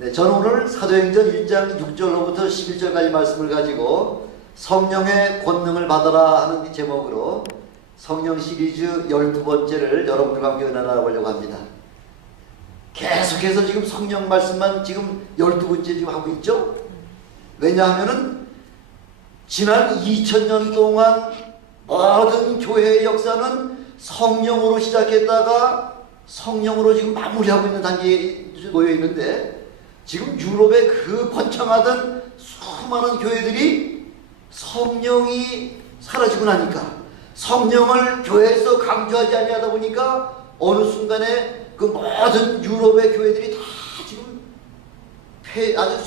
네, 저는 오늘 사도행전 1장 6절로부터 11절까지 말씀을 가지고 성령의 권능을 받아라 하는 제목으로 성령 시리즈 12번째를 여러분들과 함께 은혜 나눠보려고 합니다. 계속해서 지금 성령 말씀만 지금 12번째 지금 하고 있죠. 왜냐하면은 지난 2000년 동안 모든 교회의 역사는 성령으로 시작했다가 성령으로 지금 마무리하고 있는 단계에 놓여 있는데, 지금 유럽의 그 번창하던 수많은 교회들이 성령이 사라지고 나니까, 성령을 교회에서 강조하지 아니하다 보니까 어느 순간에 그 모든 유럽의 교회들이 다 지금 아주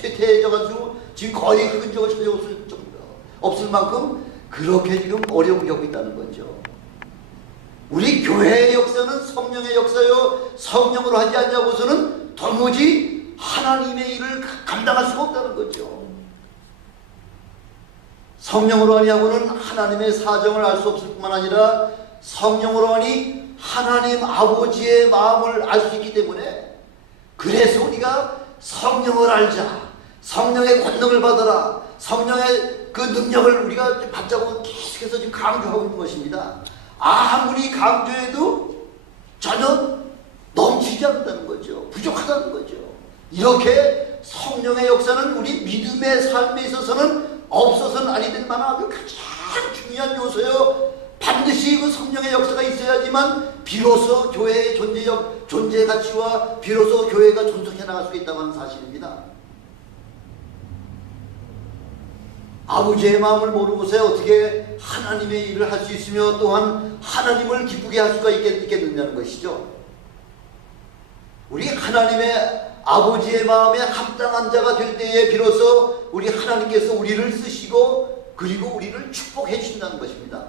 쇠퇴해져가지고 지금 거의 그 흔적을 찾아올 없을 만큼 그렇게 지금 어려움을 겪고 있다는 거죠. 우리 교회의 역사는 성령의 역사요, 성령으로 하지 않냐고서는 도무지 하나님의 일을 감당할 수가 없다는 거죠. 성령으로 하냐고는 하나님의 사정을 알 수 없을 뿐만 아니라 성령으로 하니 하나님 아버지의 마음을 알 수 있기 때문에, 그래서 우리가 성령을 알자, 성령의 권능을 받아라, 성령의 그 능력을 우리가 받자고 계속해서 지금 강조하고 있는 것입니다. 아무리 강조해도 전혀 넘치지 않는다는 거죠. 부족하다는 거죠. 이렇게 성령의 역사는 우리 믿음의 삶에 있어서는 없어서는 아니 될 만한 가장 중요한 요소요. 반드시 그 성령의 역사가 있어야지만 비로소 교회의 존재 가치와 비로소 교회가 존속해 나갈 수 있다고 하는 사실입니다. 아버지의 마음을 모르고서 어떻게 하나님의 일을 할 수 있으며 또한 하나님을 기쁘게 할 수가 있겠느냐는 것이죠. 우리 하나님의 아버지의 마음에 합당한 자가 될 때에 비로소 우리 하나님께서 우리를 쓰시고 그리고 우리를 축복해 주신다는 것입니다.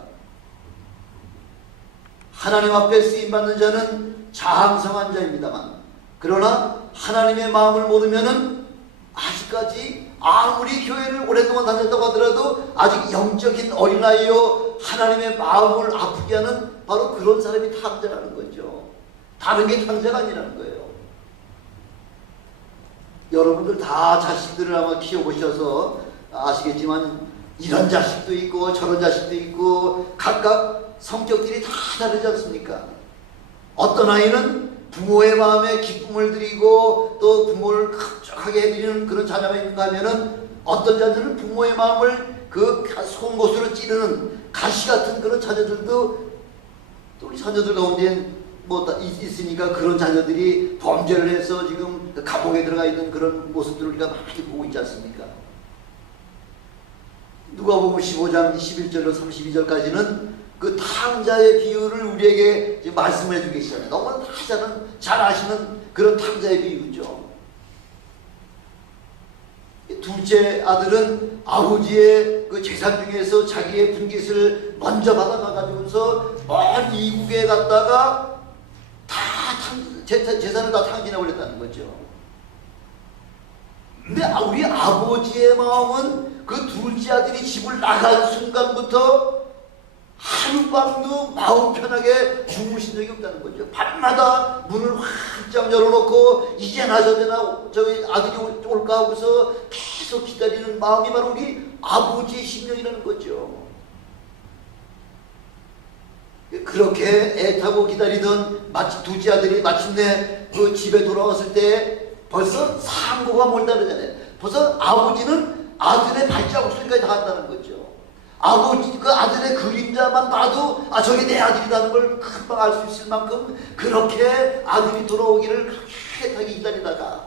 하나님 앞에 쓰임받는 자는 장성한 자입니다만, 그러나 하나님의 마음을 모르면은 아직까지 아무리 교회를 오랫동안 다녔다고 하더라도 아직 영적인 어린아이요, 하나님의 마음을 아프게 하는 바로 그런 사람이 탕자라는 거죠. 다른 게 탕자가 아니라는 거예요. 여러분들 다 자식들을 아마 키워보셔서 아시겠지만 이런 자식도 있고 저런 자식도 있고 각각 성격들이 다 다르지 않습니까? 어떤 아이는 부모의 마음에 기쁨을 드리고 또 부모를 흡족하게 해드리는 그런 자녀가 있는가 하면은, 어떤 자녀는 부모의 마음을 그 송곳으로 찌르는 가시 같은 그런 자녀들도 또 우리 자녀들 가운데 뭐 있으니까, 그런 자녀들이 범죄를 해서 지금 감옥에 들어가 있는 그런 모습들을 우리가 많이 보고 있지 않습니까? 누가복음 15장 11절로 32절까지는 그 탕자의 비유를 우리에게 지금 말씀을 해주고 계시잖아요. 너무나 잘 아시는 그런 탕자의 비유죠. 둘째 아들은 아버지의 그 재산 중에서 자기의 분깃을 먼저 받아가지고서 먼 이국에 갔다가 재산을 다 탕진해버렸다는 거죠. 근데 우리 아버지의 마음은 그 둘째 아들이 집을 나간 순간부터 하룻밤도 마음 편하게 주무신 적이 없다는 거죠. 밤마다 문을 활짝 열어놓고 이제나 저제나 저희 아들이 올까 하고서 계속 기다리는 마음이 바로 우리 아버지의 심령이라는 거죠. 그렇게 애타고 기다리던 둘째 아들이 마침내 그 집에 돌아왔을 때 벌써 상고가 멀다 그러잖아요. 벌써 아버지는 아들의 발자국 소리까지 다 한다는 거죠. 아버지 그 아들의 그림자만 봐도 저게 내 아들이라는 걸 금방 알 수 있을 만큼 그렇게 아들이 돌아오기를 그렇게 애타게 기다리다가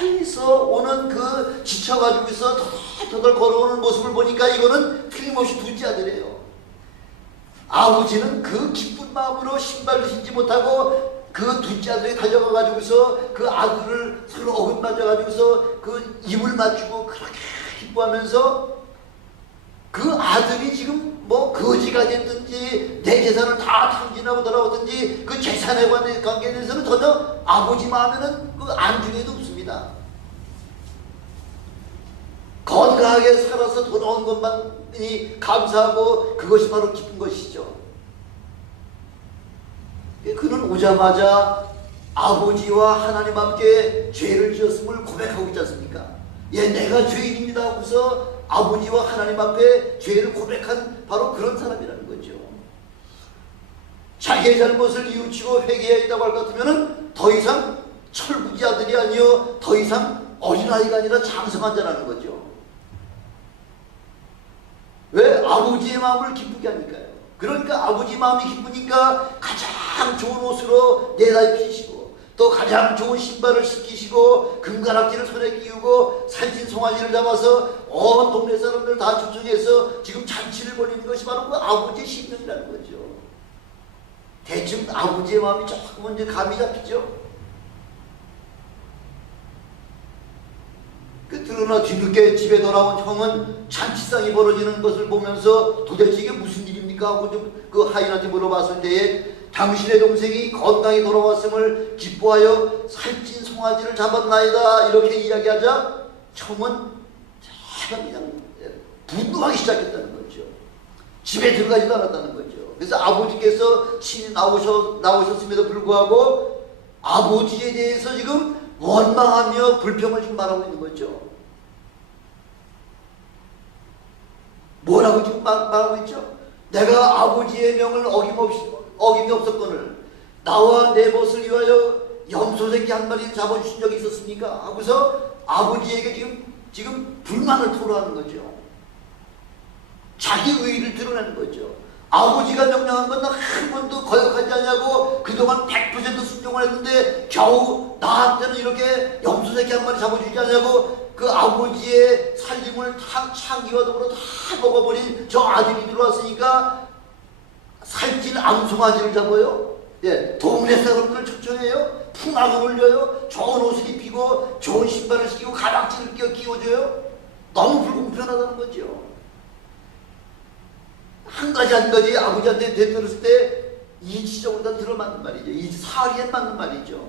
멀리서 오는 그 지쳐가지고서 터덜터덜 걸어오는 모습을 보니까 이거는 틀림없이 둘째 아들이에요. 아버지는 그 기쁜 마음으로 신발도 신지 못하고 그 둘째 아들이 달려가가지고서 그 아들을 서로 어긋맞아가지고서 그 입을 맞추고 그렇게 기뻐하면서, 그 아들이 지금 뭐 거지가 됐든지 내 재산을 다 탕진하고 돌아오든지 그 재산에 관한 관계에 대해서는 전혀 아버지 마음에는 그 안중에도 없습니다. 건강하게 살아서 돌아온 것만이 감사하고 그것이 바로 기쁜 것이죠. 그는 오자마자 아버지와 하나님 앞에 죄를 지었음을 고백하고 있지 않습니까? 예, 내가 죄인입니다 하고서 아버지와 하나님 앞에 죄를 고백한 바로 그런 사람이라는 거죠. 자기의 잘못을 뉘우치고 회개했다고 할 것 같으면 더 이상 철부지 아들이 아니요 더 이상 어린아이가 아니라 장성한 자라는 거죠. 왜? 아버지의 마음을 기쁘게 하니까요. 그러니까 아버지 마음이 기쁘니까 가장 좋은 옷으로 내다 입히시고 또 가장 좋은 신발을 신기시고 금가락지를 손에 끼우고 살찐 송아지를 잡아서 온 동네 사람들 다 초청해서 지금 잔치를 벌이는 것이 바로 그 아버지의 심정이라는 거죠. 대충 아버지의 마음이 조금은 이제 감이 잡히죠. 그러나 뒤늦게 집에 돌아온 형은 잔치상이 벌어지는 것을 보면서 도대체 이게 무슨 일입니까 하고 좀 그 하인한테 물어봤을 때에 당신의 동생이 건강히 돌아왔음을 기뻐하여 살찐 송아지를 잡았나이다 이렇게 이야기하자 형은 그냥 분노하기 시작했다는 거죠. 집에 들어가지도 않았다는 거죠. 그래서 아버지께서 친히 나오셨음에도 불구하고 아버지에 대해서 지금 원망하며 불평을 지금 말하고 있는 거죠. 뭐라고 지금 말하고 있죠? 내가 아버지의 명을 어김이 없었거늘 나와 내 벗을 위하여 염소새끼 한 마리 잡아주신 적이 있었습니까? 하고서 아버지에게 지금 불만을 토로하는 거죠. 자기 의의를 드러내는 거죠. 아버지가 명령한 건 한 번도 거역하지 않냐고 그동안 100% 순종을 했는데 겨우 나한테는 이렇게 염소새끼 한 마리 잡아주지 않냐고 그 아버지의 살림을 창기와 더불어 다 먹어버린 저 아들이 들어왔으니까 살찐 암송아지를 잡아요. 예, 동네 사람들을 초청해요. 풍악을 올려요. 좋은 옷을 입히고 좋은 신발을 신기고 가락지를 끼워줘요. 너무 불공평하다는 거죠. 한 가지 아버지한테 되들었을 때 이지적으로 다 들어맞는 말이죠. 이사리에 맞는 말이죠.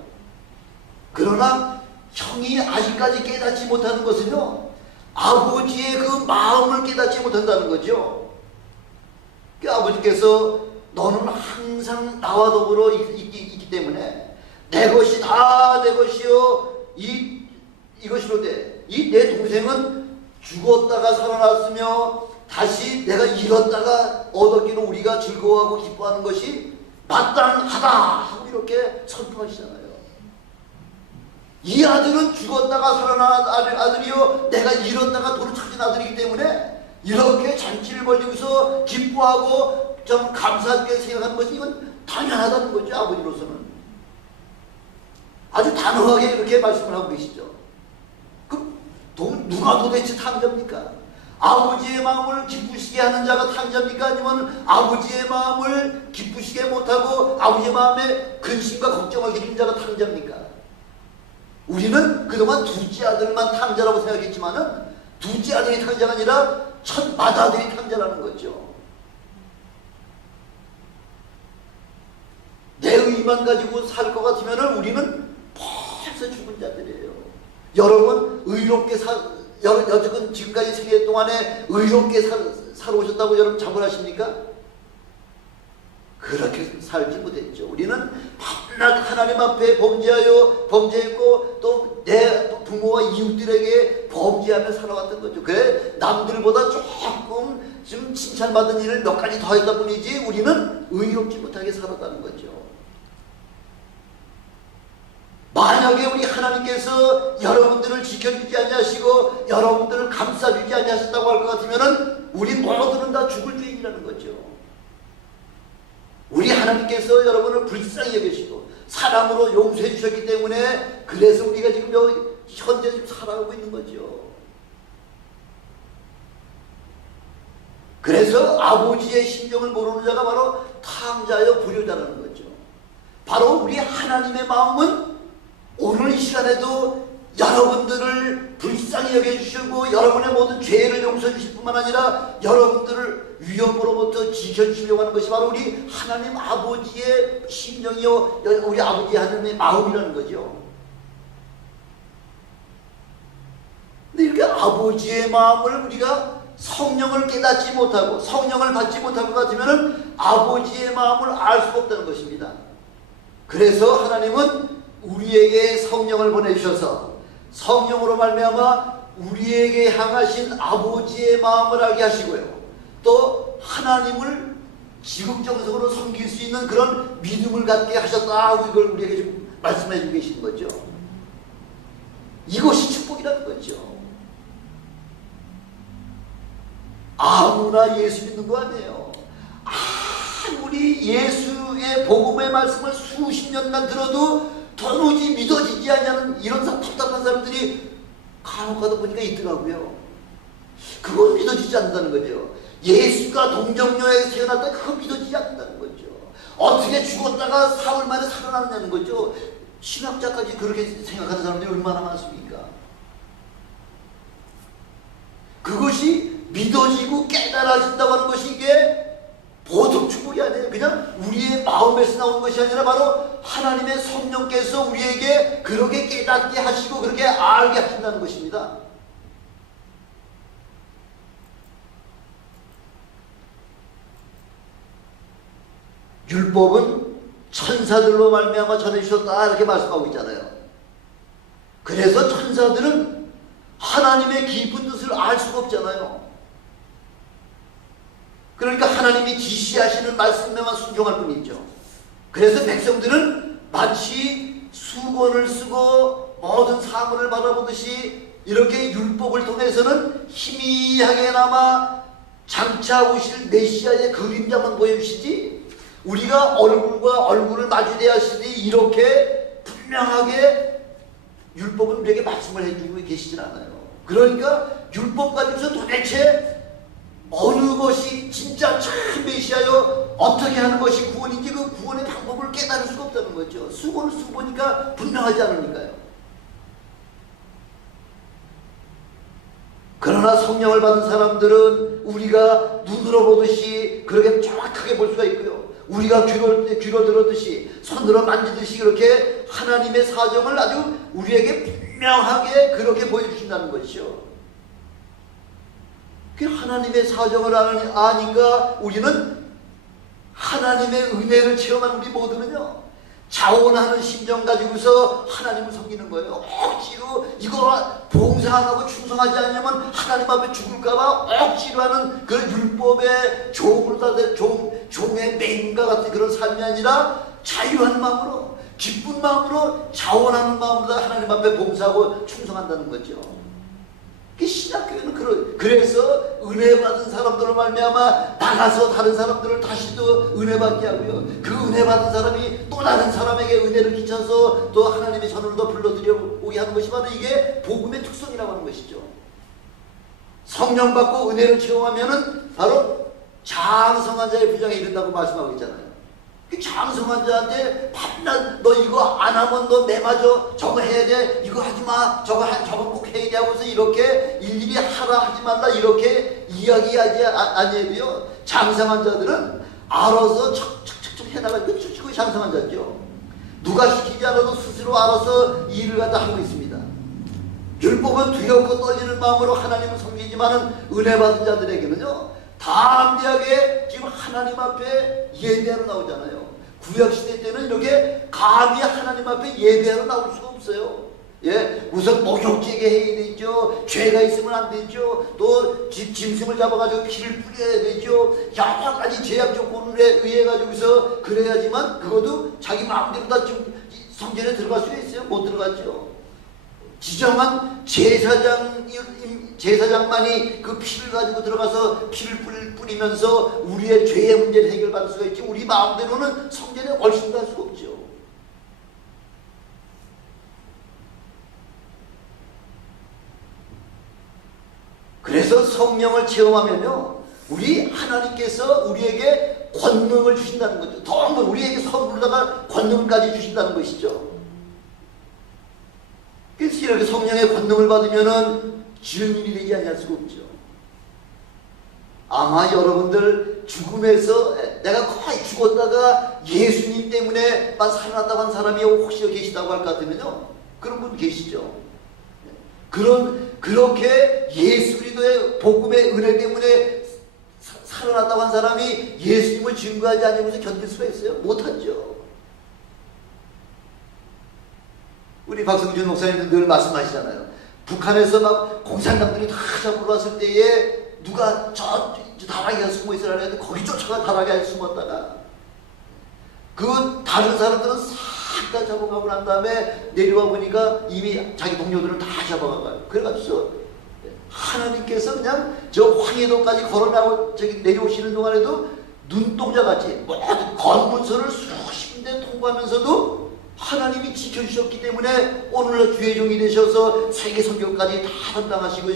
그러나 형이 아직까지 깨닫지 못하는 것은요, 아버지의 그 마음을 깨닫지 못한다는 거죠. 그 아버지께서 너는 항상 나와 더불어 있기 때문에 내 것이 다 내 것이요 이것이로되 이 내 동생은 죽었다가 살아났으며 다시 내가 잃었다가 얻었기로 우리가 즐거워하고 기뻐하는 것이 마땅하다 하고 이렇게 선포하시잖아요. 이 아들은 죽었다가 살아난 아들이요 내가 잃었다가 도로 찾은 아들이기 때문에 이렇게 잔치를 벌리고서 기뻐하고 좀 감사하게 생각하는 것이 이건 당연하다는 거죠. 아버지로서는 아주 단호하게 이렇게 말씀을 하고 계시죠. 그럼 누가 도대체 탕자입니까? 아버지의 마음을 기쁘시게 하는 자가 탕자입니까? 아니면 아버지의 마음을 기쁘시게 못하고 아버지의 마음에 근심과 걱정을 기르는 자가 탕자입니까? 우리는 그동안 둘째 아들만 탕자라고 생각했지만은 둘째 아들이 탕자가 아니라 첫 맏아들이 탕자라는 거죠. 내 의만 가지고 살 것 같으면은 우리는 벌써 죽은 자들이에요. 여러분 의롭게 여태껏 지금까지 생애 동안에 의롭게 살아오셨다고 여러분 자부하십니까? 그렇게 살지 못했죠. 우리는 밤낮 하나님 앞에 범죄했고 또 내 부모와 이웃들에게 범죄하며 살아왔던 거죠. 그래 남들보다 조금 좀 칭찬받은 일을 몇 가지 더 했다 뿐이지 우리는 의롭지 못하게 살았다는 거죠. 만약에 우리 하나님께서 여러분들을 지켜주지 아니하시고 여러분들을 감싸주지 아니하셨다고 할 것 같으면 우리 모두는 다 죽을 죄인이라는 거죠. 우리 하나님께서 여러분을 불쌍히 여기시고 사랑으로 용서해 주셨기 때문에 그래서 우리가 지금 현재 지금 살아가고 있는 거죠. 그래서 아버지의 심정을 모르는 자가 바로 탕자여 불효자라는 거죠. 바로 우리 하나님의 마음은 오늘 이 시간에도 여러분들을 불쌍히 여겨주시고 여러분의 모든 죄를 용서해 주실 뿐만 아니라 여러분들을 위험으로부터 지켜주시려고 하는 것이 바로 우리 하나님 아버지의 심정이요 우리 아버지 하나님의 마음이라는 거죠. 근데 이렇게 아버지의 마음을 우리가 성령을 깨닫지 못하고 성령을 받지 못할 것 같으면 아버지의 마음을 알 수가 없다는 것입니다. 그래서 하나님은 우리에게 성령을 보내주셔서 성령으로 말미암아 우리에게 향하신 아버지의 마음을 알게 하시고요. 또 하나님을 지극정성으로 섬길 수 있는 그런 믿음을 갖게 하셨다. 이걸 우리에게 좀 말씀해 주고 계신 거죠. 이것이 축복이라는 거죠. 아무나 예수 믿는 거 아니에요. 아무리 예수의 복음의 말씀을 수십 년간 들어도 도무지 믿어지지 않냐는 이런 답답한 사람들이 간혹 가다 보니까 있더라고요. 그건 믿어지지 않는다는 거죠. 예수가 동정녀에 태어났다, 그거 믿어지지 않는다는 거죠. 어떻게 죽었다가 사흘 만에 살아났냐는 거죠. 신학자까지 그렇게 생각하는 사람들이 얼마나 많습니까? 그것이 믿어지고 깨달아진다고 하는 것이 이게 보통 축복이 아니에요. 그냥 우리의 마음에서 나오는 것이 아니라 바로 하나님의 성령께서 우리에게 그렇게 깨닫게 하시고 그렇게 알게 하신다는 것입니다. 율법은 천사들로 말미암아 전해주셨다 이렇게 말씀하고 있잖아요. 그래서 천사들은 하나님의 깊은 뜻을 알 수가 없잖아요. 그러니까 하나님이 지시하시는 말씀에만 순종할 뿐이죠. 그래서 백성들은 마치 수건을 쓰고 모든 사물을 바라보듯이 이렇게 율법을 통해서는 희미하게나마 장차 오실 메시아의 그림자만 보여주시지, 우리가 얼굴과 얼굴을 마주대야 하시니 이렇게 분명하게 율법은 우리에게 말씀을 해주고 계시질 않아요. 그러니까 율법 가지고서 도대체 어느 것이 진짜 참 메시아여 어떻게 하는 것이 구원인지 그 구원의 방법을 깨달을 수가 없다는 거죠. 수건을 쓰고 보니까 분명하지 않으니까요. 그러나 성령을 받은 사람들은 우리가 눈으로 보듯이 그렇게 정확하게 볼 수가 있고요. 우리가 귀로 들었듯이 손으로 만지듯이 그렇게 하나님의 사정을 아주 우리에게 분명하게 그렇게 보여주신다는 것이죠. 그 하나님의 사정을 아니까 우리는 하나님의 은혜를 체험한 우리 모두는요, 자원하는 심정 가지고서 하나님을 섬기는 거예요. 억지로 이거 봉사 안 하고 충성하지 않으면 하나님 앞에 죽을까봐 억지로 하는 그 율법의 종의 맹인과 같은 그런 삶이 아니라 자유한 마음으로, 기쁜 마음으로, 자원하는 마음으로 하나님 앞에 봉사하고 충성한다는 거죠. 신학교는 그래서 은혜 받은 사람들을 말미암아 나가서 다른 사람들을 다시 또 은혜 받게 하고요. 그 은혜 받은 사람이 또 다른 사람에게 은혜를 끼쳐서 또 하나님의 전을 더 불러들여 오게 하는 것이 바로 이게 복음의 특성이라고 하는 것이죠. 성령 받고 은혜를 체험하면은 바로 장성한 자의 부장에 이른다고 말씀하고 있잖아요. 그 장성한 자한테 밤낮 너 이거 안 하면 너 내맞아, 저거 해야 돼, 이거 하지마, 저거 꼭 해야 돼 하고서 이렇게 일일이 하라 하지 말라 이렇게 이야기하지 아니고요. 장성한 자들은 알아서 척척척척 해나가니까 그것이 장성한 자죠. 누가 시키지 않아도 스스로 알아서 일을 갖다 하고 있습니다. 율법은 두렵고 떨리는 마음으로 하나님을 섬기지만은 은혜 받은 자들에게는요, 담대하게 지금 하나님 앞에 예배하러 나오잖아요. 구약시대 때는 이렇게 감히 하나님 앞에 예배하러 나올 수가 없어요. 예, 우선 목욕제게 해야 되죠. 죄가 있으면 안 되죠. 또 짐승을 잡아가지고 피를 뿌려야 되죠. 여러 가지 제약 조건에 의해 가지고서 그래야지만 그것도 자기 마음대로 다 지금 성전에 들어갈 수가 있어요? 못 들어갔죠. 지정한 제사장만이 그 피를 가지고 들어가서 피를 뿌리면서 우리의 죄의 문제를 해결받을 수가 있지, 우리 마음대로는 성전에 훨씬 갈 수가 없죠. 그래서 성령을 체험하면요, 우리 하나님께서 우리에게 권능을 주신다는 거죠. 더 우리에게 선물로다가 권능까지 주신다는 것이죠. 그래서 이렇게 성령의 권능을 받으면은 증인이 되지 않을 수가 없죠. 아마 여러분들 죽음에서 내가 거의 죽었다가 예수님 때문에만 살아났다고 한 사람이 혹시 계시다고 할 것 같으면요, 그런 분 계시죠. 그렇게 예수 그리스도의 복음의 은혜 때문에 살아났다고 한 사람이 예수님을 증거하지 않으면서 견딜 수가 있어요? 못하죠. 우리 박성준 목사님도 늘 말씀하시잖아요. 북한에서 막 공산당들이 다 잡으러 왔을 때에 누가 저 다락에 숨어 있으라 해도 거기 쫓아가 다락에 숨었다가 그 다른 사람들은 싹 다 잡아가고 난 다음에 내려와 보니까 이미 자기 동료들은 다 잡아가고요. 그래가지고 하나님께서 그냥 저 황해도까지 걸어나고 저기 내려오시는 동안에도 눈동자같이 모든 검문소를 수십 군데 통과하면서도 하나님이 지켜주셨기 때문에 오늘날 주의 종이 되셔서 세계 선교까지 다 담당하시고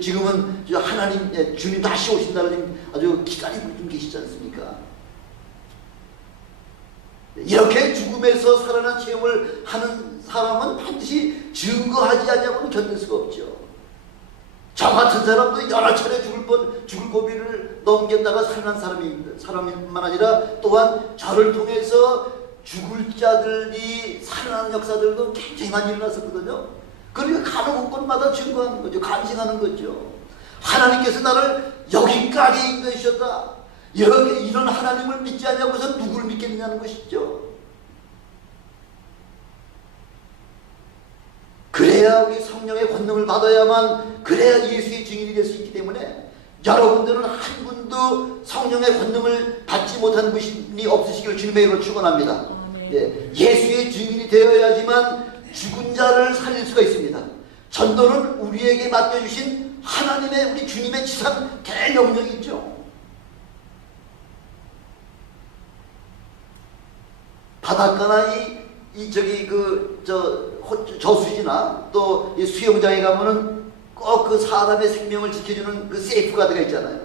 지금은 하나님 주님 다시 오신다는 지금 아주 기다리고 좀 계시지 않습니까? 이렇게 죽음에서 살아난 체험을 하는 사람은 반드시 증거하지 않냐고는 견딜 수가 없죠. 저 같은 사람도 여러 차례 죽을 고비를 넘겼다가 살아난 사람뿐만 아니라 또한 저를 통해서 죽을 자들이 살아나는 역사들도 굉장히 많이 일어났었거든요. 그러니까 가는 곳마다 증거하는 거죠. 간증하는 거죠. 하나님께서 나를 여기까지 인도해 주셨다. 이런 하나님을 믿지 않냐고서 누구를 믿겠느냐는 것이죠. 그래야 우리 성령의 권능을 받아야만, 그래야 예수의 증인이 될 수 있기 때문에 여러분들은 한 분도 성령의 권능을 받지 못한 분이 없으시기를 주님의 이름으로 축원합니다. 예수의 증인이 되어야지만 죽은 자를 살릴 수가 있습니다. 전도는 우리에게 맡겨주신 하나님의, 우리 주님의 지상 대명령이죠. 바닷가나 저수지나 또 이 수영장에 가면은 꼭 그 사람의 생명을 지켜주는 그 세이프가드가 있잖아요.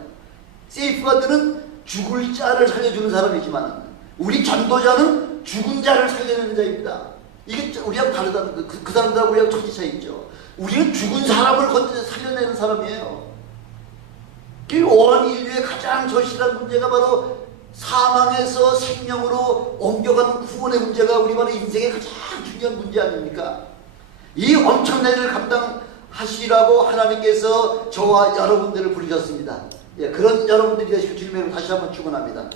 세이프가드는 죽을 자를 살려주는 사람이지만 우리 전도자는 죽은 자를 살려내는 자입니다. 이게 우리하고 다르다는 그 사람들하고 우리하고 천지 차이 있죠. 우리는 죽은 사람을 살려내는 사람이에요. 온 인류의 가장 절실한 문제가 바로 사망에서 생명으로 옮겨가는 구원의 문제가 우리 바로 인생의 가장 중요한 문제 아닙니까? 이 엄청난 일을 감당하시라고 하나님께서 저와 여러분들을 부르셨습니다. 그런 여러분들이 되시고 주님의 이름으로 다시 한번 축원합니다.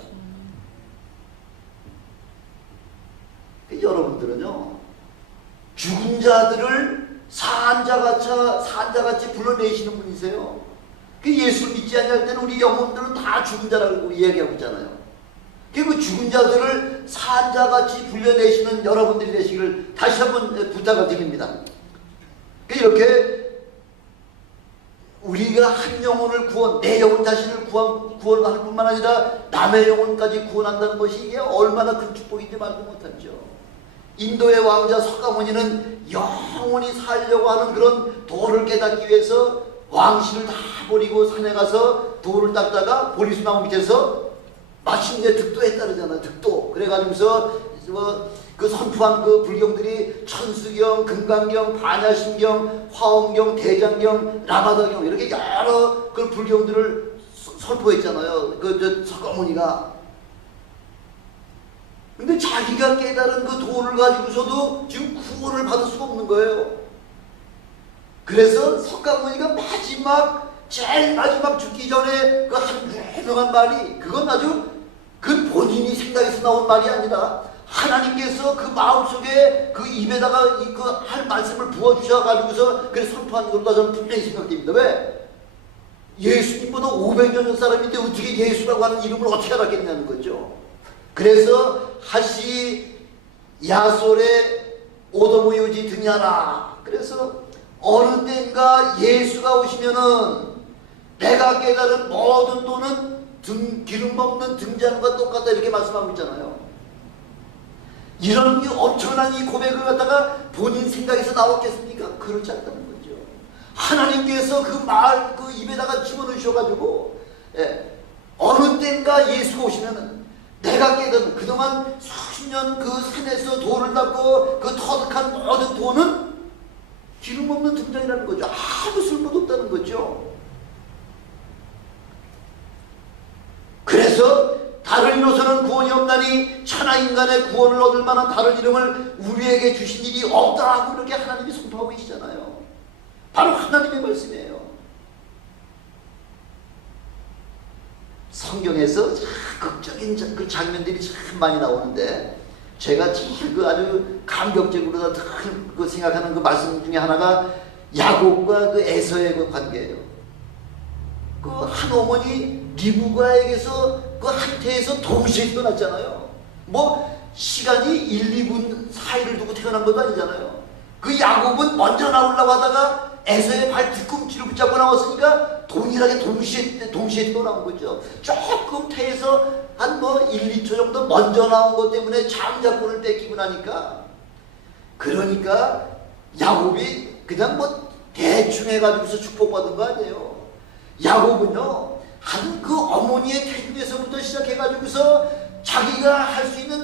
여러분들은요, 죽은 자들을 산자같이 불러내시는 분이세요. 예수를 믿지 않을 때는 우리 영혼들은 다 죽은 자라고 이야기하고 있잖아요. 그 죽은 자들을 산자같이 불러내시는 여러분들이 되시기를 다시 한번 부탁을 드립니다. 이렇게 우리가 한 영혼을 내 영혼 자신을 구원하는 뿐만 아니라 남의 영혼까지 구원한다는 것이 이게 얼마나 큰 축복인지 말도 못하죠. 인도의 왕자 석가모니는 영원히 살려고 하는 그런 도를 깨닫기 위해서 왕실을 다 버리고 산에 가서 돌을 닦다가 보리수나무 밑에서 마침내 득도에 따르잖아요. 득도. 그래가지고서 그 선포한 그 불경들이 천수경, 금강경, 반야심경, 화엄경, 대장경, 라마다경 이렇게 여러 그 불경들을 선포했잖아요. 석가모니가. 근데 자기가 깨달은 그 도를 가지고서도 지금 구원을 받을 수가 없는 거예요. 그래서 석가모니가 제일 마지막 죽기 전에 그 한 유명한 말이, 그건 아주 그 본인이 생각해서 나온 말이 아니라 하나님께서 그 마음속에 그 입에다가 할 말씀을 부어주셔가지고서 그래서 선포한 걸로 저는 분명히 생각됩니다. 왜? 예수님보다 500년 전 사람인데 어떻게 예수라고 하는 이름을 어떻게 알았겠냐는 거죠. 그래서 하시 야솔의 오도무유지 등야라. 그래서 어느 때인가 예수가 오시면은 내가 깨달은 모든 도는 기름 없는 등잔과 똑같다 이렇게 말씀하고 있잖아요. 이런 게 엄청난 이 고백을 갖다가 본인 생각에서 나왔겠습니까? 그렇지 않다는 거죠. 하나님께서 그 입에다가 집어넣으셔가지고 어느 때인가 예수가 오시면은 내가 깨달은 그동안 수십 년 그 산에서 돌을 닦고 그 터득한 모든 도는 기름 없는 등잔이라는 거죠. 아무 쓸모도 없다는 거죠. 그래서 다른 이로서는 구원이 없나니 천하 인간의 구원을 얻을 만한 다른 이름을 우리에게 주신 일이 없다고 이렇게 하나님이 선포하고 계시잖아요. 바로 하나님의 말씀이에요. 성경에서 극적인 그 장면들이 참 많이 나오는데 제가 제일 그 아주 감격적으로 그 생각하는 그 말씀 중에 하나가 야곱과 그 에서의 그 관계예요. 그 한 어머니 리브가에게서 그 한태에서 동시에 태어났잖아요. 뭐 시간이 1, 2분 사이를 두고 태어난 것도 아니잖아요. 그 야곱은 먼저 나오려고 하다가 에서의 발 뒤꿈치를 붙잡고 나왔으니까 동일하게 동시에 태어난 거죠. 조금 태에서 한 뭐 1, 2초 정도 먼저 나온 것 때문에 장자권을 뺏기고 나니까, 그러니까 야곱이 그냥 뭐 대충 해가지고서 축복받은 거 아니에요. 야곱은요, 한 그 어머니의 태중에서부터 시작해가지고서 자기가 할 수 있는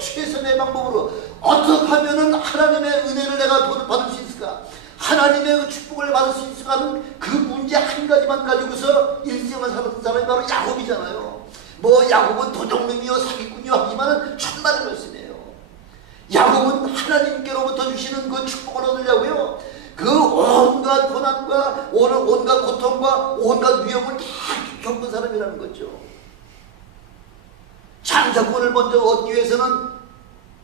최선의 방법으로 어떻게 하면은 하나님의 은혜를 내가 받을 수 있을까, 하나님의 그 축복을 받을 수 있을까 하는 그 문제 한 가지만 가지고서 일생을 살았던 사람이 바로 야곱이잖아요. 뭐 야곱은 도둑놈이요 사기꾼이요 하지만은 천만의 말씀이에요. 야곱은 하나님께로부터 주시는 그 축복을 얻으려고요, 그 온갖 고난과 온갖 고통과 온갖 위험을 다 겪은 사람이라는 거죠. 장자권을 먼저 얻기 위해서는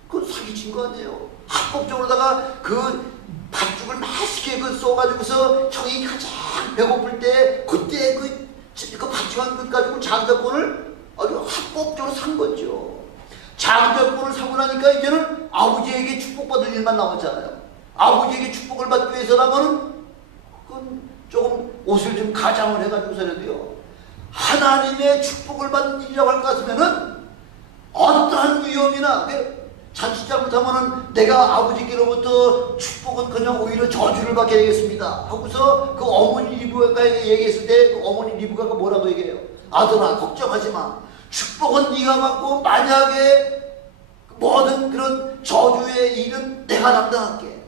그 사기친 거 아니에요. 합법적으로다가 그 팥죽을 맛있게 그 쏘가지고서 형이 가장 배고플 때 그때 그 팥죽 한 것 가지고 장자권을 아주 합법적으로 산 거죠. 장자권을 사고 나니까 이제는 아버지에게 축복받을 일만 남았잖아요. 아버지에게 축복을 받기 위해서라면은 조금 옷을 좀 가장을 해가지고서라도요, 하나님의 축복을 받는 일이라고 할 것 같으면은 어떠한 위험이나 자칫 잘못하면은 내가 아버지께로부터 축복은커녕 오히려 저주를 받게 되겠습니다 하고서 그 어머니 리브가에게 얘기했을 때 그 어머니 리브가가 뭐라고 얘기해요? 아들아, 걱정하지 마. 축복은 네가 받고 만약에 모든 그런 저주의 일은 내가 담당할게.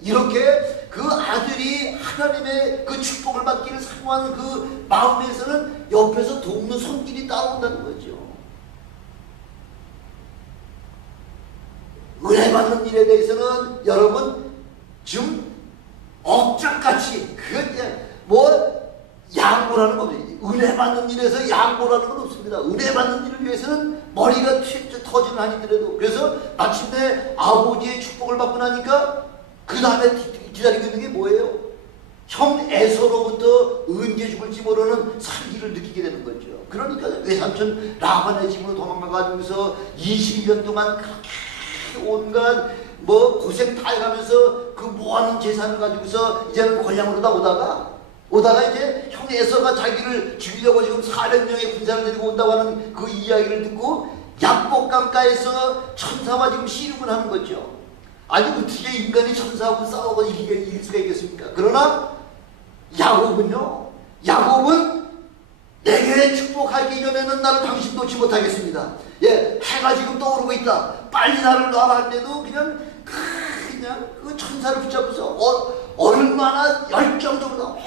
이렇게 그 아들이 하나님의 그 축복을 받기를 사모하는 그 마음에서는 옆에서 돕는 손길이 따라온다는 거죠. 은혜 받는 일에 대해서는 여러분 좀 억장같이 뭐 양보라는 겁니다. 은혜 받는 일에서 양보라는 건 없습니다. 은혜 받는 일을 위해서는 머리가 터지는 한이더라도, 그래서 마침내 아버지의 축복을 받고 나니까 그 다음에 기다리고 있는 게 뭐예요? 형 에서로부터 언제 죽을지 모르는 살기를 느끼게 되는 거죠. 그러니까 외삼촌 라반의 집으로 도망가가지고서 21년 동안 그렇게 온갖 뭐 고생 다 해가면서 그 모아놓은 재산을 가지고서 이제는 고향으로 다 오다가 이제 형 에서가 자기를 죽이려고 지금 400명의 군사를 데리고 온다고 하는 그 이야기를 듣고 약복강가에서 천사와 지금 씨름을 하는 거죠. 아니 어떻게 인간이 천사하고 싸우고 이길 수가 있겠습니까? 그러나 야곱은 내게 축복하기 전에는 나를 당신 놓지 못하겠습니다. 예, 해가 지금 떠오르고 있다. 빨리 나를 놔라 할 때도 그냥 그 천사를 붙잡고서 얼마나 열정적으로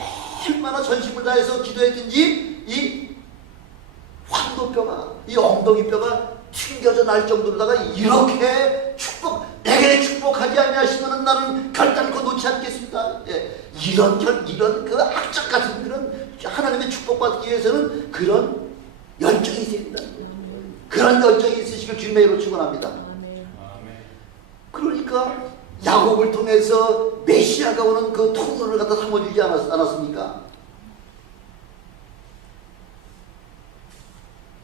얼마나 전심을 다해서 기도했든지 이 환도뼈가, 이 엉덩이뼈가 튕겨져 날 정도로다가 이렇게 내게 축복하지 아니하시면 나는 결단코 놓지 않겠습니다. 예, 이런 그 악적 같은 그런 하나님의 축복받기 위해서는 그런 열정이 있어야 된다는 거예요. 그런 열정이 있으시길 주님의 이름으로 축원합니다. 그러니까 야곱을 통해서 메시아가 오는 그 통로를 갖다 삼아주지 않았습니까?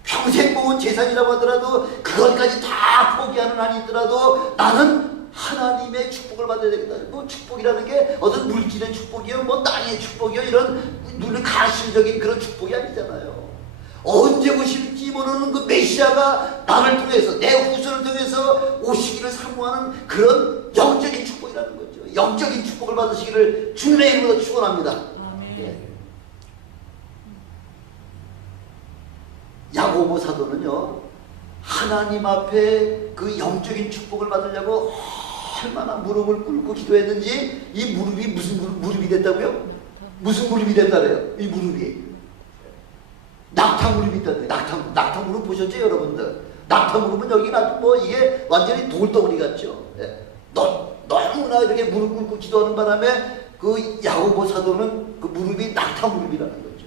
평생 모은 재산이라고 하더라도 그것까지 다 포기하는 한이 있더라도 나는 하나님의 축복을 받아야 되겠다. 뭐 축복이라는 게 어떤 물질의 축복이요, 뭐 땅의 축복이요, 이런 눈에 가시적인 그런 축복이 아니잖아요. 언제 오실지 모르는 그 메시아가 나를 통해서, 내 후손을 통해서 오시기를 사모하는 그런 영적인 축복이라는 거죠. 영적인 축복을 받으시기를 주님의 이름으로 축원합니다. 야고보 사도는요, 하나님 앞에 그 영적인 축복을 받으려고 얼마나 무릎을 꿇고 기도했는지, 이 무릎이 무슨 무릎이 됐다고요? 무슨 무릎이 됐다래요? 이 무릎이 낙타 무릎이 있다고요. 낙타 무릎 보셨죠 여러분들? 낙타 무릎은 여기가 뭐 이게 완전히 돌덩어리 같죠. 예. 너무나 이렇게 무릎 꿇고 기도하는 바람에 그 야고보 사도는 그 무릎이 낙타 무릎이라는 거죠.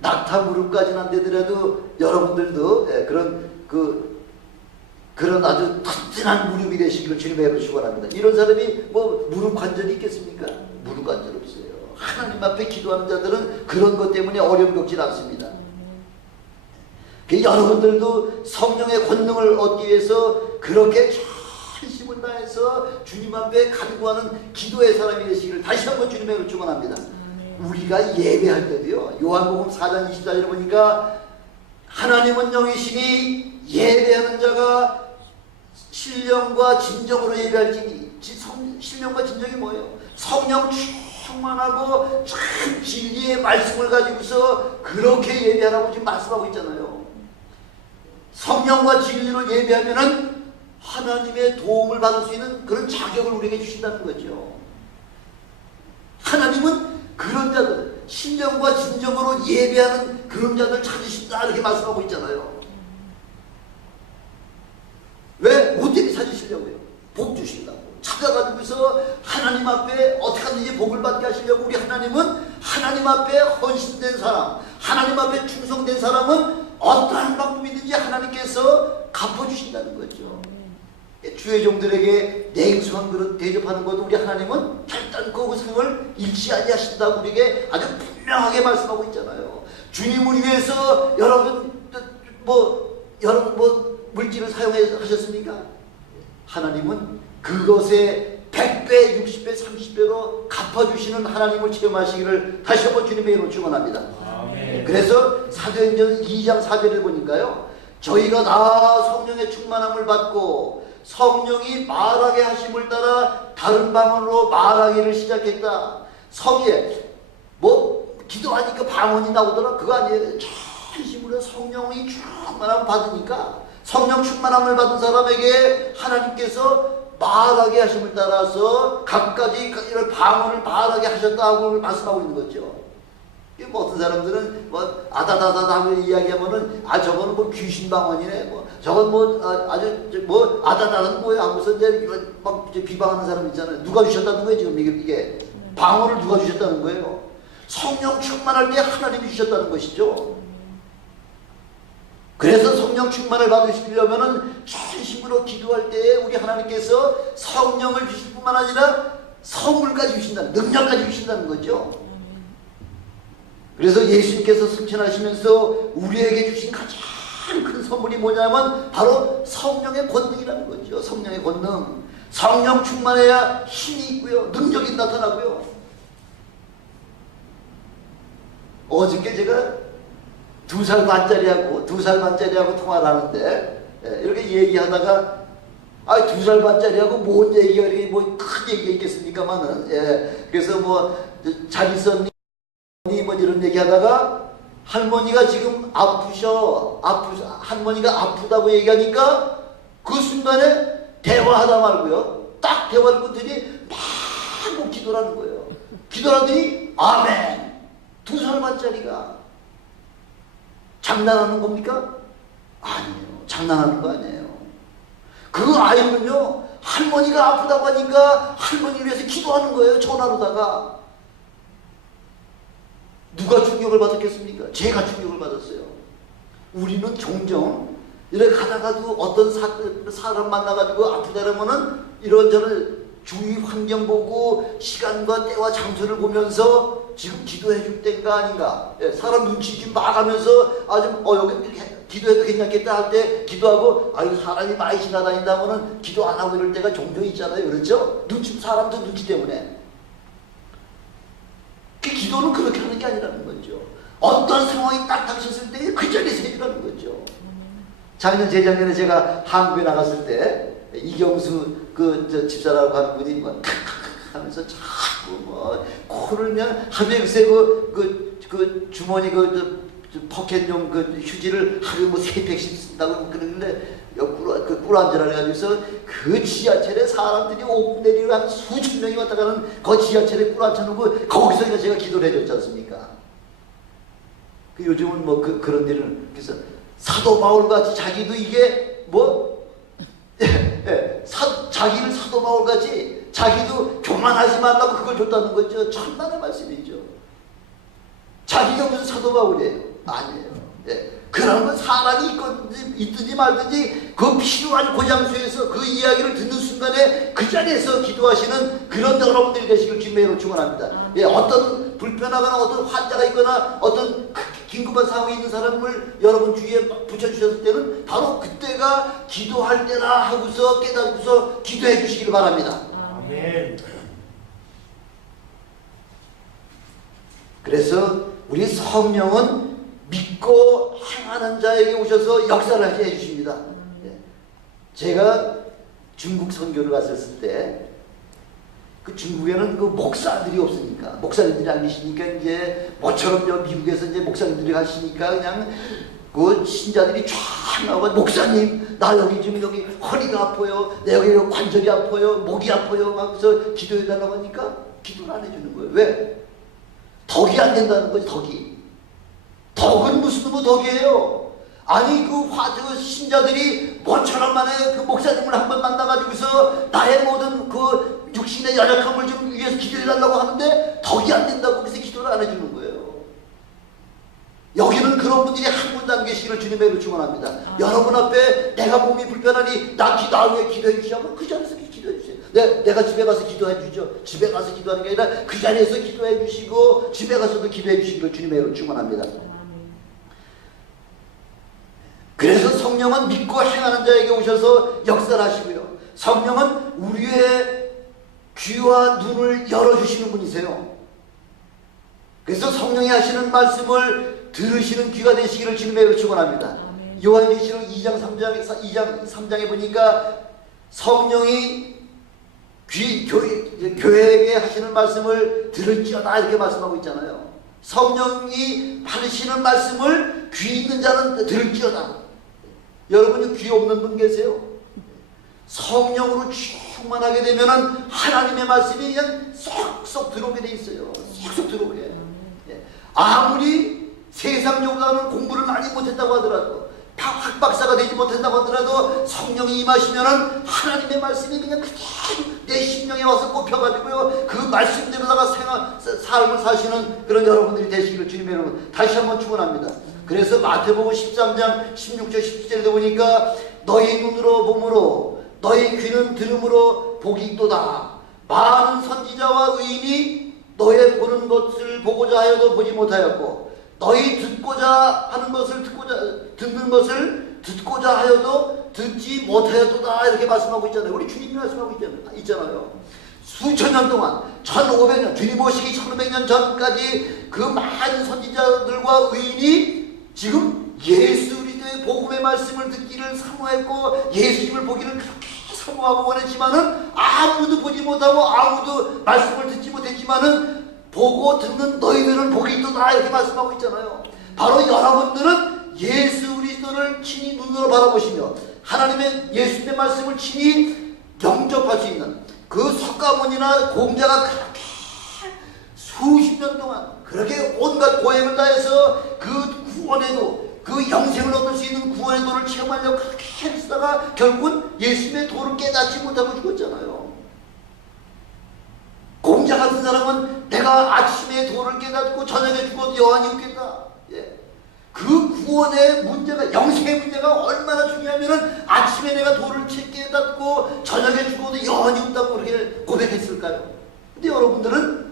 낙타 무릎까지는 안 되더라도 여러분들도 그런 그 그런 아주 튼튼한 무릎이 되시기를 주님의 이름으로 축원합니다. 이런 사람이 뭐 무릎 관절이 있겠습니까? 무릎 관절 없어요. 하나님 앞에 기도하는 자들은 그런 것 때문에 어려움 겪지 않습니다. 여러분들도 성령의 권능을 얻기 위해서 그렇게 전심을 다해서 주님 앞에 간구하는 기도의 사람이 되시기를 다시 한번 주님의 이름으로 축원합니다. 우리가 예배할 때도요, 요한복음 4장 24절에 보니까 하나님은 영이시니 예배하는 자가 신령과 진정으로 예배할지니. 신령과 진정이 뭐예요? 성령 충만하고 참 진리의 말씀을 가지고서 그렇게 예배하라고 지금 말씀하고 있잖아요. 성령과 진리로 예배하면은 하나님의 도움을 받을 수 있는 그런 자격을 우리에게 주신다는 거죠. 하나님은 그런 자들, 신령과 진정으로 예배하는 그런 자들 찾으신다 이렇게 말씀하고 있잖아요. 왜? 뭐 때문에 찾으시려고요? 복 주신다고. 찾아가지고서 하나님 앞에 어떻게 하든지 복을 받게 하시려고. 우리 하나님은 하나님 앞에 헌신된 사람, 하나님 앞에 충성된 사람은 어떠한 방법이든지 하나님께서 갚아주신다는 거죠. 주의 종들에게 냉수한 그릇 대접하는 것도 우리 하나님은 결단코 그 상을 잃지 아니하신다고 우리에게 아주 분명하게 말씀하고 있잖아요. 주님을 위해서 여러분 물질을 사용하셨습니까? 하나님은 그것에 100배, 60배, 30배로 갚아주시는 하나님을 체험하시기를 다시 한번 주님의 이름으로 축원합니다. 그래서 사도행전 2장 4절을 보니까요, 저희가 다 성령의 충만함을 받고 성령이 말하게 하심을 따라 다른 방언으로 말하기를 시작했다. 성에 기도하니까 방언이 나오더라. 그거 아니에요. 전심으로 성령이 충만함을 받으니까, 성령 충만함을 받은 사람에게 하나님께서 말하게 하심을 따라서 각가지 이런 방언을 말하게 하셨다고 말씀하고 있는 거죠. 어떤 사람들은 아다다다다 하고 이야기하면은 저거는 귀신 방언이네, 저건 아주 아다다다는 뭐야 하고서 이제 막 비방하는 사람 있잖아요. 누가 주셨다는 거예요 지금 이게 방언을 누가 주셨다는 거예요? 성령 충만할 때 하나님이 주셨다는 것이죠. 그래서 성령 충만을 받으시려면은 전심으로 기도할 때 우리 하나님께서 성령을 주실 뿐만 아니라 선물까지 주신다는, 능력까지 주신다는 거죠. 그래서 예수님께서 승천하시면서 우리에게 주신 가장 큰 선물이 뭐냐면 바로 성령의 권능이라는 거죠. 성령의 권능. 성령 충만해야 힘이 있고요, 능력이 나타나고요. 어저께 제가 2살 반짜리하고 통화를 하는데, 이렇게 얘기하다가 2살 반짜리하고 뭔 얘기가 이렇게 큰 얘기가 있겠습니까만은, 그래서 잘 있었니 이런 얘기하다가 할머니가 지금 할머니가 아프다고 얘기하니까 그 순간에 대화하다 말고요, 딱 대화를 끊더니 막 기도를 하는 거예요. 기도를 하더니 아멘. 2살 반짜리가 장난하는 겁니까? 아니에요. 장난하는 거 아니에요. 그 아이는요, 할머니가 아프다고 하니까 할머니를 위해서 기도하는 거예요. 전화로다가. 누가 충격을 받았겠습니까? 제가 충격을 받았어요. 우리는 종종 이렇게 가다가도 어떤 사람 만나가지고 아프다 그러면은 이런저런 주위 환경 보고 시간과 때와 장소를 보면서 지금 기도해 줄 때인가 아닌가, 사람 눈치 좀 봐가면서 여기 기도해도 괜찮겠다 할 때 기도하고, 사람이 많이 지나다닌다 하면은 기도 안 하고 이럴 때가 종종 있잖아요. 그렇죠? 사람도 눈치 때문에. 그 기도는 그렇게 하는 게 아니라는 거죠. 어떤 상황이 딱 닥쳤을 때 그 자리에서 해주라는 거죠. 재작년에 제가 한국에 나갔을 때 이경수 집사라고 하는 분이 하면서 자꾸 코를 그냥 하루에 글쎄 그 주머니 포켓용 휴지를 하루에 3팩씩 쓴다고 그러는데 꿀안주라 해가지고서 그 지하철에 사람들이 오고 내리고 한 수천 명이 왔다 가는 그 지하철에 꿀 앉혀놓고 거기서 제가 기도를 해줬지 않습니까? 요즘은 그런 일을, 그래서 사도 바울같이 자기도 이게 자기를 사도 바울같이 자기도 교만하지 말라고 그걸 줬다는 거죠. 천만의 말씀이죠. 자기가 무슨 사도 바울이에요? 아니에요. 그러면 사람이 있든지 말든지 그 필요한 고장소에서 그 이야기를 듣는 순간에 그 자리에서 기도하시는 그런 여러분들이 되시길 주님으로 축원합니다. 어떤 불편하거나 어떤 환자가 있거나 어떤 긴급한 상황에 있는 사람을 여러분 주위에 붙여주셨을 때는 바로 그때가 기도할 때라 하고서 깨닫고서 기도해 주시기를 바랍니다. 아멘. 그래서 우리 성령은 믿고 행하는 자에게 오셔서 역사를 해 주십니다. 제가 중국 선교를 갔었을 때 그 중국에는 그 목사들이 없으니까, 목사님들이 안 계시니까 이제 모처럼 미국에서 이제 목사님들이 가시니까 그냥 그 신자들이 쫙 나와, 목사님 나 여기 지금 여기 허리가 아파요, 내 여기 관절이 아파요, 목이 아파요 하면서 기도해 달라고 하니까 기도를 안 해주는 거예요. 왜? 덕이 안 된다는 거지. 덕은 무슨 덕이에요? 아니 그 신자들이 모처럼 만에 그 목사님을 한번 만나가지고서 나의 모든 그 육신의 연약함을 좀 위해서 기도해달라고 하는데 덕이 안 된다고 그래서 기도를 안 해주는 거예요. 여기는 그런 분들이 한 분도 안 계시기를 주님의 이름으로 축원합니다. 여러분 앞에 내가 몸이 불편하니 나 위해 기도해 주시면 그 자리에서 기도해 주세요. 내가 집에 가서 기도해 주죠. 집에 가서 기도하는 게 아니라 그 자리에서 기도해 주시고 집에 가서도 기도해 주시기를 주님의 이름으로 축원합니다. 그래서 성령은 믿고 행하는 자에게 오셔서 역사를 하시고요. 성령은 우리의 귀와 눈을 열어주시는 분이세요. 그래서 성령이 하시는 말씀을 들으시는 귀가 되시기를 주님의 이름으로 축원합니다. 요한계시록 2장 3장에 보니까 성령이 교회에게 하시는 말씀을 들을지어다 이렇게 말씀하고 있잖아요. 성령이 하시는 말씀을 귀 있는 자는 들을지어다. 여러분 귀 없는 분 계세요? 성령으로 충만하게 되면은 하나님의 말씀이 그냥 쏙쏙 들어오게 돼 있어요. 쏙쏙 들어오게. 아무리 세상적으로는 공부를 많이 못했다고 하더라도, 학박사가 되지 못한다고 하더라도 성령이 임하시면은 하나님의 말씀이 그냥 그대로 내 심령에 와서 꼽혀가지고요, 그 말씀대로다가 삶을 사시는 그런 여러분들이 되시기를 주님의 이름으로 다시 한번 축원합니다. 그래서 마태복음 13장 16절 17절에 보니까 너희 눈으로 봄으로 너희 귀는 들음으로 복이 있도다. 많은 선지자와 의인이 너의 보는 것을 보고자 하여도 보지 못하였고 너희 듣고자 하는 것을 듣는 것을 듣고자 하여도 듣지 못하였도다. 이렇게 말씀하고 있잖아요. 우리 주님이 말씀하고 있잖아요. 수천 년 동안 1500년 주님 오시기 1500년 전까지 그 많은 선지자들과 의인이 지금 예수 그리스도의 복음의 말씀을 듣기를 사모했고 예수님을 보기를 그렇게 사모하고 원했지만은 아무도 보지 못하고 아무도 말씀을 듣지 못했지만은 보고 듣는 너희들은 복이 있도다 이렇게 말씀하고 있잖아요. 바로 여러분들은 예수 그리스도를 친히 눈으로 바라보시며 하나님의 예수님의 말씀을 친히 영접할 수 있는 그 석가모니나 공자가 그렇게 수십 년 동안 그렇게 온갖 고행을 다해서 그 구원의 도, 그 영생을 얻을 수 있는 구원의 도를 체험하려고 그렇게 힘쓰다가 결국은 예수님의 도를 깨닫지 못하고 죽었잖아요. 공자 같은 사람은 내가 아침에 도를 깨닫고 저녁에 죽어도 여한이 없겠다. 그 구원의 문제가, 영생의 문제가 얼마나 중요하면은 아침에 내가 도를 깨닫고 저녁에 죽어도 여한이 없다고 그렇게 고백했을까요? 근데 여러분들은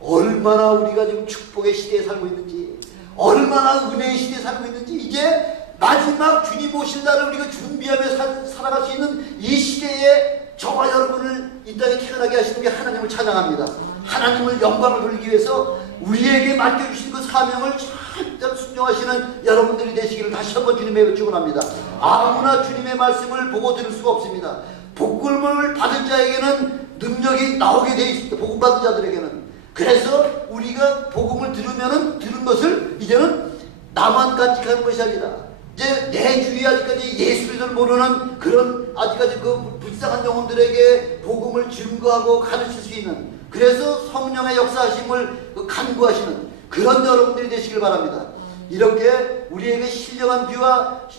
얼마나 우리가 지금 축복의 시대에 살고 있는지, 얼마나 은혜의 시대에 살고 있는지, 이제 마지막 주님 오실 날을 우리가 준비하며 살아갈 수 있는 이 시대에 저와 여러분을 이 땅에 태어나게 하시는 게 하나님을 찬양합니다. 하나님을 영광을 돌리기 위해서 우리에게 맡겨주신 그 사명을 잘 순종하시는 여러분들이 되시기를 다시 한번 주님의 축원합니다. 아무나 주님의 말씀을 보고 들을 수가 없습니다. 복음을 받은 자에게는 능력이 나오게 되어 있습니다. 복음 받은 자들에게는. 그래서 우리가 복음을 들은 것을 이제는 나만 간직하는 것이 아니라 이제 내 주위에 아직까지 예수를 모르는 그런 아직까지 그 불쌍한 영혼들에게 복음을 증거하고 가르칠 수 있는, 그래서 성령의 역사하심을 간구하시는 그런 여러분들이 되시길 바랍니다. 이렇게 우리에게 신령한 귀가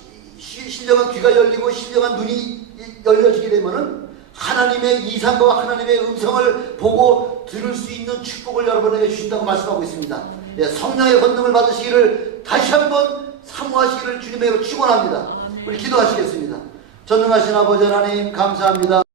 열리고 신령한 눈이 열려지게 되면은 하나님의 이상과 하나님의 음성을 보고 들을 수 있는 축복을 여러분에게 주신다고 말씀하고 있습니다. 성령의 권능을 받으시기를 다시 한번 사모하시기를 주님의 이름으로 축원합니다. 우리 기도하시겠습니다. 전능하신 아버지 하나님 감사합니다.